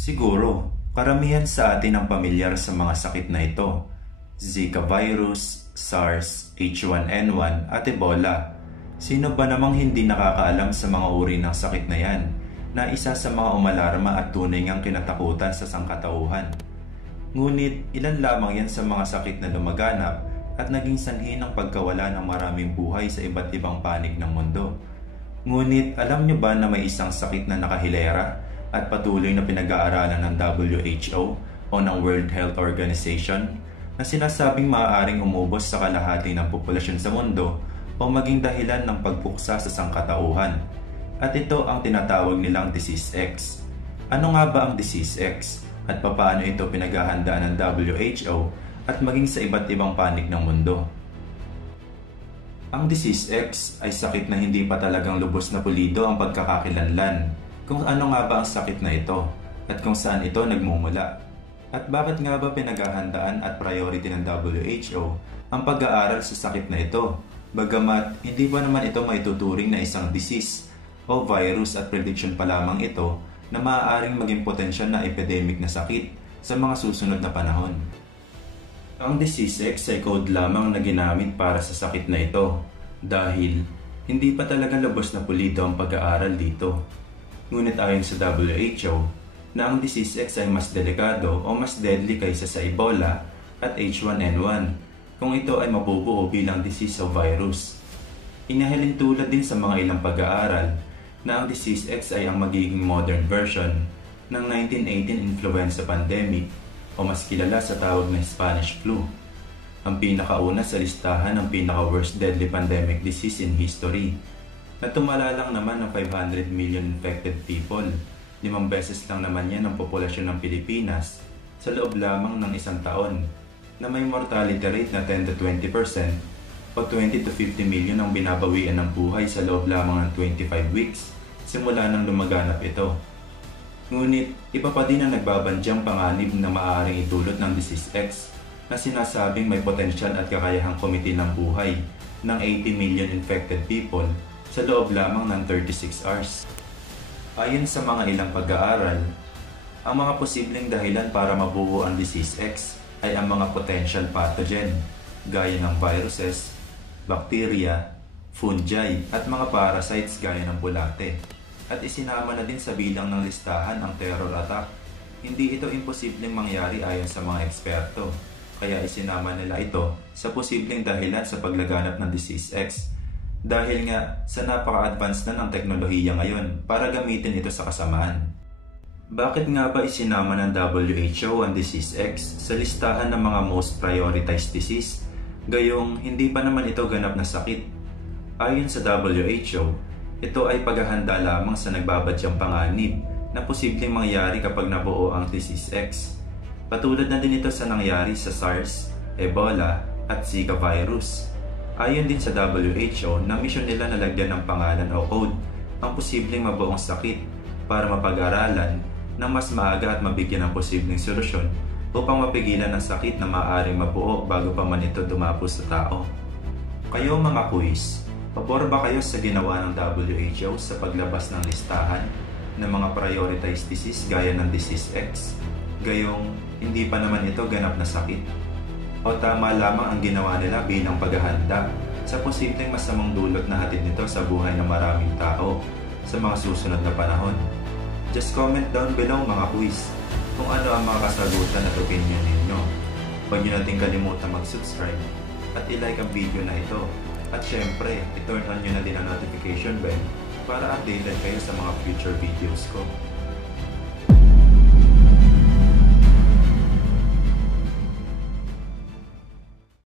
Siguro, karamihan sa atin ang pamilyar sa mga sakit na ito. Zika virus, SARS, H1N1 at Ebola. Sino ba namang hindi nakakaalam sa mga uri ng sakit na yan, na isa sa mga umalarma at tunay ngang kinatakutan sa sangkatauhan. Ngunit ilan lamang yan sa mga sakit na lumaganap at naging sanhi ng pagkawala ng maraming buhay sa iba't ibang panig ng mundo. Ngunit alam nyo ba na may isang sakit na nakahilera at patuloy na pinag-aaralan ng WHO o ng World Health Organization na sinasabing maaaring umubos sa kalahati ng populasyon sa mundo o maging dahilan ng pagpuksa sa sangkatauhan? At ito ang tinatawag nilang Disease X. Ano nga ba ang Disease X at paano ito pinaghahandaan ng WHO at maging sa iba't ibang panig ng mundo? Ang Disease X ay sakit na hindi pa talagang lubos na pulido ang pagkakakilanlan kung ano nga ba ang sakit na ito at kung saan ito nagmumula. At bakit nga ba pinaghahandaan at priority ng WHO ang pag-aaral sa sakit na ito, bagamat hindi pa naman ito maituturing na isang disease o virus at prediction pa lamang ito na maaaring maging potensyal na epidemic na sakit sa mga susunod na panahon. Ang Disease X ay code lamang na ginamit para sa sakit na ito dahil hindi pa talaga lubos na pulido ang pag-aaral dito. Ngunit ayon sa WHO na ang Disease X ay mas delikado o mas deadly kaysa sa Ebola at H1N1 kung ito ay mabubuo bilang disease o virus. Inahalin tulad din sa mga ilang pag-aaral na ang Disease X ay ang magiging modern version ng 1918 influenza pandemic o mas kilala sa tawag na Spanish flu, ang pinakauna sa listahan ng pinaka-worst deadly pandemic disease in history, na tumala lang naman ng 500 million infected people, 5 beses lang naman yan ang populasyon ng Pilipinas sa loob lamang ng isang taon, na may mortality rate na 10 to 20% o 20 to 50 million ang binabawian ng buhay sa loob lamang ng 25 weeks simula nang lumaganap ito. Ngunit iba pa din ang nagbabandyang panganib na maaaring idulot ng Disease X na sinasabing may potensyal at kakayahang kumitil ng buhay ng 80 million infected people sa loob lamang ng 36 hours. Ayon sa mga ilang pag-aaral, ang mga posibleng dahilan para mabuo ang Disease X ay ang mga potential pathogen gaya ng viruses, bacteria, fungi at mga parasites gaya ng bulate. At isinama na din sa bilang ng listahan ang terror attack. Hindi ito imposibleng mangyari ayon sa mga eksperto, kaya isinama nila ito sa posibleng dahilan sa paglaganap ng Disease X. Dahil nga sa napaka-advanced na ng teknolohiya ngayon para gamitin ito sa kasamaan. Bakit nga ba isinama ng WHO ang Disease X sa listahan ng mga most prioritized disease, gayong hindi pa naman ito ganap na sakit? Ayon sa WHO, ito ay paghahanda lamang sa nagbabadyang panganib na posibleng mangyari kapag nabuo ang Disease X. Patulad na din ito sa nangyari sa SARS, Ebola at Zika virus. Ayon din sa WHO na misyon nila na lagyan ng pangalan o code ang posibleng mabuong sakit para mapag-aralan ng mas maaga at mabigyan ng posibleng solusyon upang mapigilan ang sakit na maaaring mabuo bago pa man ito dumapos sa tao. Kayo mga quiz, pabor ba kayo sa ginawa ng WHO sa paglabas ng listahan ng mga prioritized disease gaya ng Disease X, gayong hindi pa naman ito ganap na sakit? O tama lamang ang ginawa nila bilang paghahanda sa posibleng masamang dulot na hatid nito sa buhay ng maraming tao sa mga susunod na panahon? Just comment down below mga quiz kung ano ang mga kasagutan at opinion ninyo. Huwag nyo natin kalimutan mag-subscribe at i-like ang video na ito. At syempre, i-turn on nyo na din ang notification bell para updated kayo sa mga future videos ko.